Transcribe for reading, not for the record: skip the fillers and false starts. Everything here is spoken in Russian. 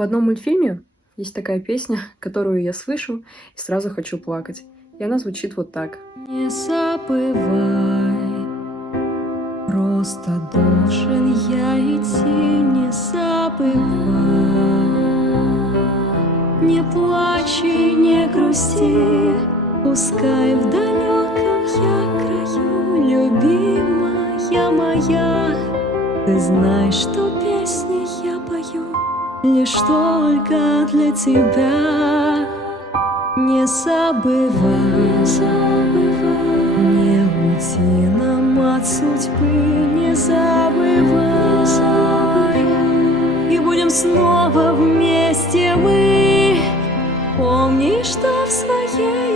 В одном мультфильме есть такая песня, которую я слышу и сразу хочу плакать. И она звучит вот так. Не забывай, просто должен я идти, не забывай. Не плачь и не грусти, пускай в далеком я краю, любимая моя. Ты знаешь, что песни я пою лишь только для тебя. Не забывай, не уйти нам от судьбы, не забывай. И будем снова вместе мы. Помни, что в своей